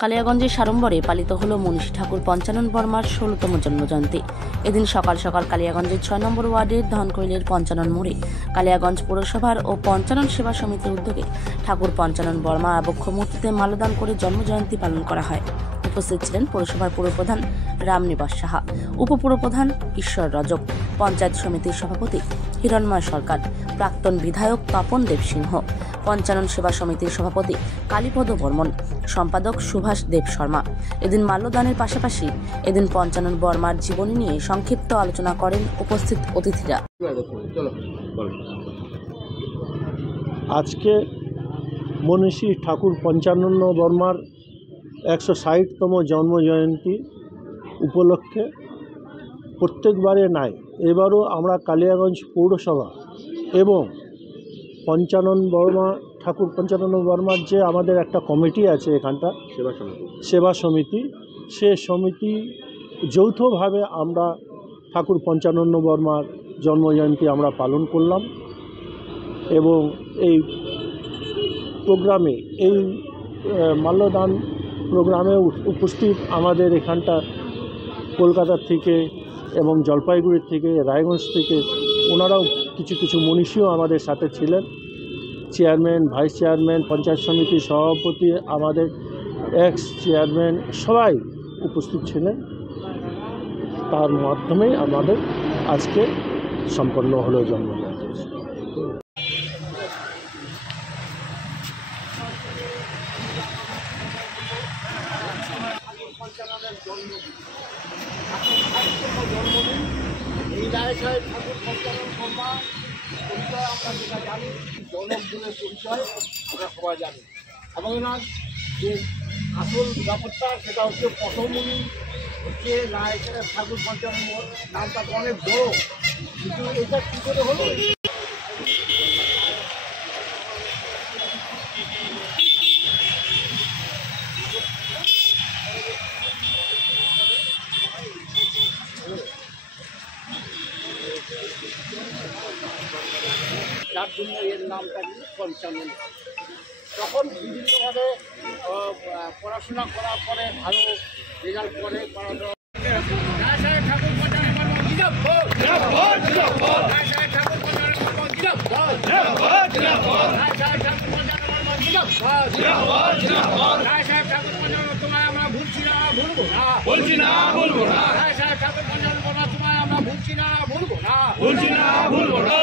কালিয়াগঞ্জের সাড়ম্বরে পালিত হল মনীষী ঠাকুর পঞ্চানন বর্মার ১৬তম জন্মজয়ন্তী। এদিন সকাল সকাল কালিয়াগঞ্জের ৬ নম্বর ওয়ার্ডের ধনকৈলের পঞ্চানন মোড়ে কালিয়াগঞ্জ পৌরসভার ও পঞ্চানন সেবা সমিতির উদ্যোগে ঠাকুর পঞ্চানন বর্মা আবক্ষ মূর্তিতে মাল্যদান করে জন্মজয়ন্তী পালন করা হয়। উপস্থিত ছিলেন পৌরসভার পুরপ্রধান রামনিবাস সাহা, উপপুরপ্রধান ঈশ্বর রজক, পঞ্চায়েত সমিতির সভাপতি হিরণময় সরকার, প্রাক্তন বিধায়ক পাপন দেব সিংহ, পঞ্চানন সেবা সমিতির সভাপতি কালীপদ বর্মন, সম্পাদক সুভাষ দেব শর্মা। এদিন মাল্যদানের পাশাপাশি এদিন পঞ্চানন বর্মার জীবনী নিয়ে সংক্ষিপ্ত আলোচনা করেন উপস্থিত অতিথিরা। আজকে মনীষী ঠাকুর পঞ্চানন বর্মার ১৬০তম জন্মজয়ন্তী উপলক্ষে প্রত্যেকবারে নাই, এবারও আমরা কালিয়াগঞ্জ পৌরসভা এবং ঠাকুর পঞ্চানন বর্মার যে আমাদের একটা কমিটি আছে এখানটা সেবা সমিতি, সে সমিতি যৌথভাবে আমরা ঠাকুর পঞ্চানন বর্মার জন্মজয়ন্তী আমরা পালন করলাম। এবং এই প্রোগ্রামে এই মাল্যদান প্রোগ্রামে উপস্থিত আমাদের এখানটা কলকাতা থেকে এবং জলপাইগুড়ির থেকে, রায়গঞ্জ থেকে ওনারাও কিছু মনীষীও আমাদের সাথে ছিলেন। চেয়ারম্যান, ভাইস চেয়ারম্যান, পঞ্চায়েত সমিতির সভাপতি, আমাদের এক্স চেয়ারম্যান সবাই উপস্থিত ছিলেন। তার মাধ্যমেই আমাদের আজকে সম্পন্ন হলো জন্মজয়ন্তী। এই রায়সাহেব ঠাকুর পঞ্চানন বর্মা পরিচয় আমরা যেটা জানি, জনগণের পরিচয় আমরা সবাই জানি। এবং ওনার যে আসল ব্যাপারটা সেটা হচ্ছে পটমণি হচ্ছে রায়সাহেব ঠাকুর পঞ্চানন নামটা তো অনেক বড়, কিন্তু এটা কী করে হলো? যার জন্য এর নামটা কিন্তু পঞ্চানন। তখন বিভিন্নভাবে পড়াশোনা করার পরে ভালো রেজাল্ট করে তোমায় আমরা ভুলছি না, ভুলবো না, বলছি না, বলবো না। ঠাকুর পঞ্চানন বর্মা তোমায় আমরা ভুলছি না, ভুলবো না, বলছি না, ভুলবো না।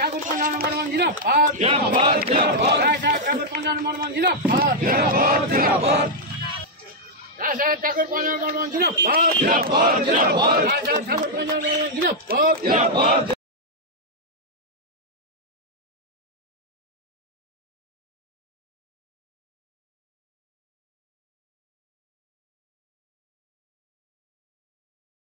ঠাকুর পঞ্চানন বর্মা জিন্দাবাদ, জিন্দাবাদ, জিন্দাবাদ। ঠাকুর পঞ্চানন বর্মা জিন্দাবাদ, জিন্দাবাদ, জিন্দাবাদ। ঠাকুর পঞ্চানন বর্মা জিন্দাবাদ, জিন্দাবাদ, জিন্দাবাদ। ঠাকুর পঞ্চানন বর্মা জিন্দাবাদ, জিন্দাবাদ।